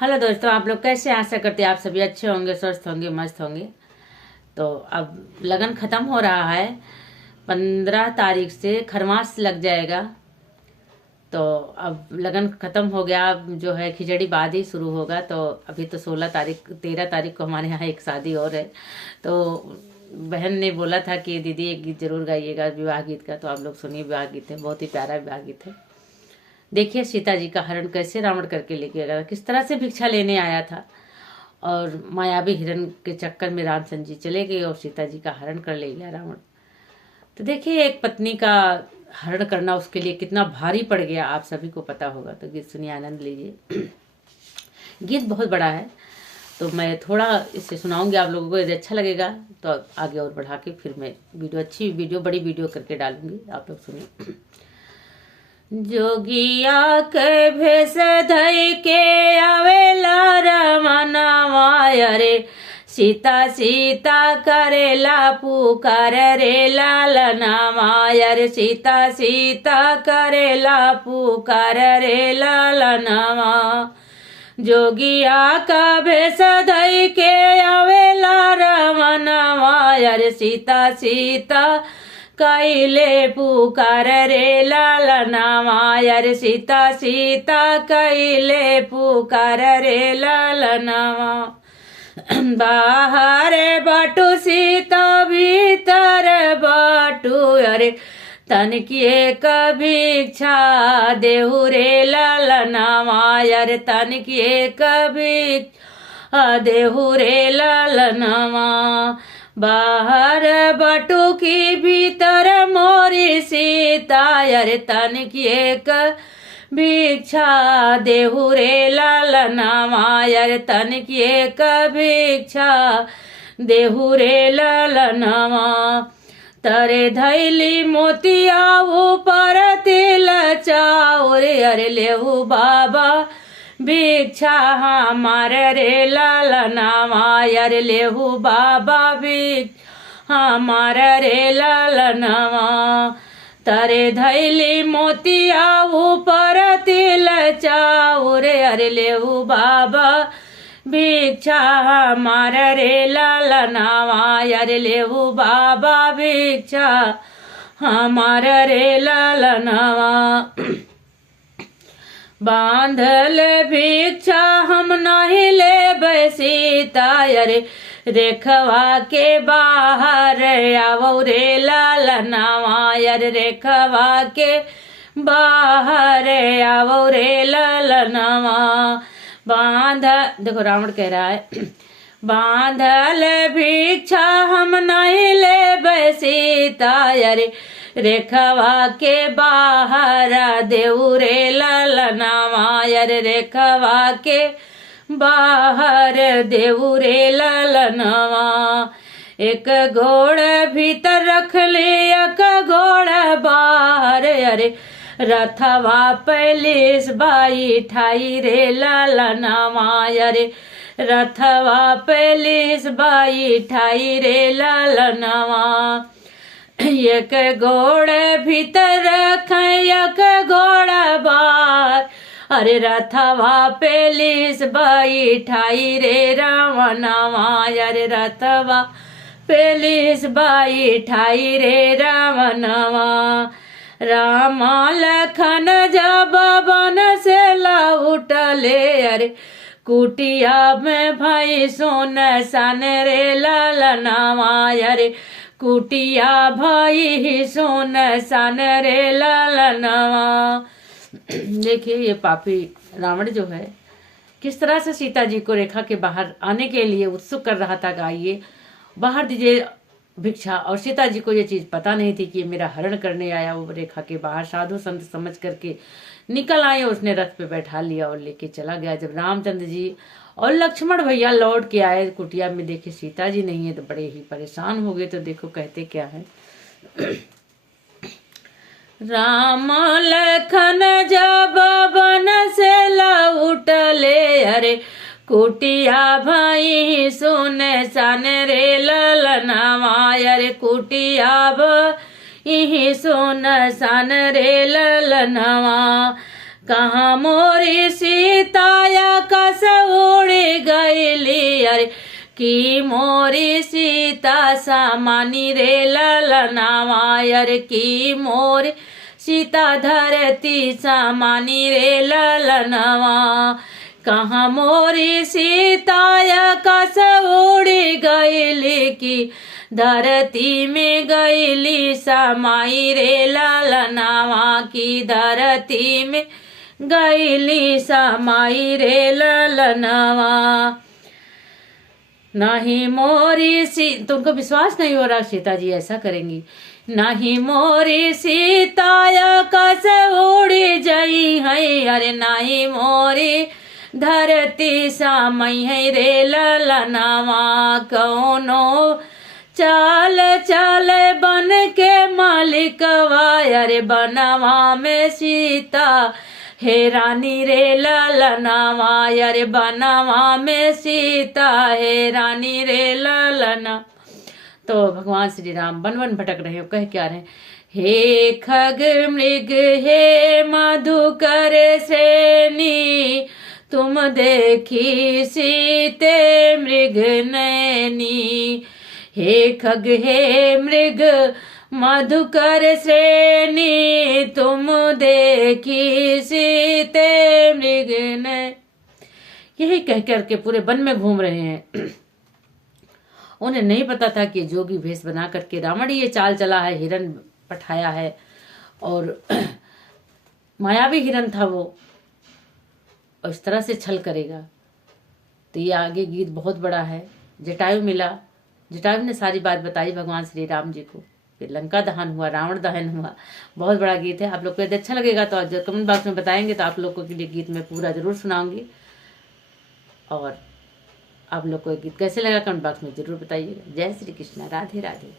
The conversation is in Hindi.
हेलो दोस्तों, आप लोग कैसे हैं? आशा करते हैं आप सभी अच्छे होंगे, स्वस्थ होंगे, मस्त होंगे। तो अब लगन ख़त्म हो रहा है। 15 तारीख से खरमास लग जाएगा। तो अब लगन ख़त्म हो गया। अब जो है खिचड़ी बाद ही शुरू होगा। तो अभी तो 16 तारीख 13 तारीख को हमारे यहाँ एक शादी और है। तो बहन ने बोला था कि दीदी एक गीत जरूर गाइएगा विवाह गीत का। तो आप लोग सुनिए, विवाह गीत है, बहुत ही प्यारा विवाह गीत है। देखिए सीता जी का हरण कैसे रावण करके लेके गया था, किस तरह से भिक्षा लेने आया था और मायावी हिरण के चक्कर में रामचंद्र जी चले गए और सीता जी का हरण कर ले गया रावण। तो देखिए एक पत्नी का हरण करना उसके लिए कितना भारी पड़ गया, आप सभी को पता होगा। तो गीत सुनिए, आनंद लीजिए। गीत बहुत बड़ा है तो मैं थोड़ा इससे सुनाऊंगी, आप लोगों को यदि अच्छा लगेगा तो आगे और बढ़ा के फिर मैं बड़ी वीडियो करके डालूंगी। आप लोग सुनिए। जोगिया के भेष धई के आवेला रमनवा रे, सीता सीता करेला पुकार रे लालनवा रे, सीता सीता करेला पुकार रे लालनवा। जोगिया का भेष धई के आवेला रमनवा रे, सीता सीता कैले पुकार रे लालनवा रे, सीता सीता कैले पुकार रे लालनवा। बाहर बाटू सीता भीतर बाटू अरे, तन की एक भिक्षा देहु रे लालनवा रे, तन की एक भिक्षा देहु रे लालनवा। बाहर बटू की भीतर मोरी सीता अरे, तन की एक भिक्षा देहु रे लालनवा रे, तन की एक भिक्षा देहु रे लालनवा। तरे धैली मोतिया ऊपर तिल चाउर अरे, लेहु बाबा भिक्षा हमार रे लालनवा रे, लेहु बाबा भिक्षा हमार रे लालनवा। तरे धैली मोतिया ऊपर तिल चाउर अरे, लेहु बाबा भिक्षा हमार रे लालनवा रे, लेहु बाबा भिक्षा हमार रे लालनवा। बांधल भिक्षा हम नहीं ले सीता रे, रेखवा के बाहर आवो रे लालनवा रे, रेखवा के बाहर आवो रे लालनवा। बांध देखो रावण कह रहा है बांधल भिक्षा हम नहीं ले सीता रे, रेखवा के बाहर देऊ रे लालनवा रे, रेखवा के बाहर देऊ रे लालनवा। एक घोड़ा भीतर रख ले एक घोड़ा बाहर अरे, रथवा पुलिस बाई ठाई रे लालनवा रे, रथवा पुलिस बाई ठाई रे लालनवा। एक घोड़े भीतर रख एक घोड़ा बाहर अरे, रथवा पुलिस बाई ठाई रे रावणवा रे, रथवा पुलिस बाई ठाई रे रावणवा। राम लखन जब वन से लौटले अरे, कुटिया में भाई सोन सन रे लालनवा रे, कुटिया भाई सोन सन रे लालनवा। देखिए ये पापी रावण जो है किस तरह से सीता जी को रेखा के बाहर आने के लिए उत्सुक कर रहा था कि आइए बाहर दीजिए भिक्षा। और सीता जी को ये चीज पता नहीं थी कि मेरा हरण करने आया वो रेखा के बाहर। साधु संत समझ करके निकल आए, उसने रथ पे बैठा लिया और लेके चला गया। जब रामचंद्र जी और लक्ष्मण भैया लौट के आए कुटिया में, देखे सीता जी नहीं है तो बड़े ही परेशान हो गए। तो देखो कहते क्या है। राम लखन जब वन से लौटले अरे, कुटिया भाई सुन सन रे लालनवा रे, कुटिया भाई सुन सन रे लालनवा। कहाँ मोरी सीताया कसऊ अरे की मोरी सीता समानी रे ललनावा अरे की मोरी सीता धरती समानी रे ललनावा कहाँ मोरी सीता कस उड़ी गईली की धरती में गईली समाई रे ललनावा की धरती में गईली समाई रे ललनावा नहीं मोरी तुमको विश्वास नहीं हो रहा सीता जी ऐसा करेंगी नहीं मोरी सीता कस उड़ी जई है अरे नहीं मोरी धरती सामई है रे ललनावा कौनो चाल चल बन के मालिकवा अरे बनवा में सीता हे रानी रे ललनावा अरे बनवा में सीता हे रानी रे ललना। तो भगवान श्री राम वन वन भटक रहे हो कह क्या रहे हे खग मृग हे मधुकर श्रेणी तुम देखी सीते मृग नैनी हे खग हे मृग मधुकर श्रेणी तुम देखी सीते मृग ने यही कह करके पूरे वन में घूम रहे हैं। उन्हें नहीं पता था कि जोगी भेष बना करके रावण ये चाल चला है, हिरण पठाया है और मायावी हिरण था वो और इस तरह से छल करेगा। तो ये आगे गीत बहुत बड़ा है। जटायु मिला, जटायु ने सारी बात बताई भगवान श्री राम जी को, फिर लंका दहन हुआ, रावण दहन हुआ। बहुत बड़ा गीत है। आप लोग को यदि अच्छा लगेगा तो आज कमेंट बॉक्स में बताएंगे तो आप लोगों के लिए गीत मैं पूरा जरूर सुनाऊंगी। और आप लोग को गीत कैसे लगा कमेंट बॉक्स में जरूर बताइएगा। जय श्री कृष्णा, राधे राधे।